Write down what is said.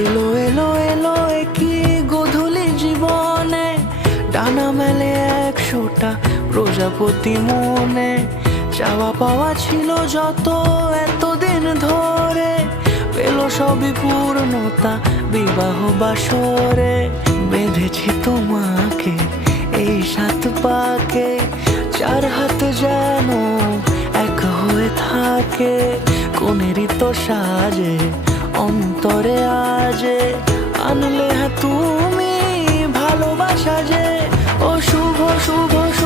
এলো এলো এলো কি গোধূলি জীবনে, ডানা মেলে 100টা প্রজাপতি মনে। চাওয়া পাওয়া ছিল যত এতদিন ধরে, পেল সবই পূর্ণতা বিবাহ বাসরে। বেঁধেছি তোমাকে এই 7 পাকে, 4 হাত যেন এক হয়ে থাকে। কোনেরই তো সাজে অন্তরে আজে, আনলে তুমি ভালোবাসা যে। ও শুভ শুভ শুভ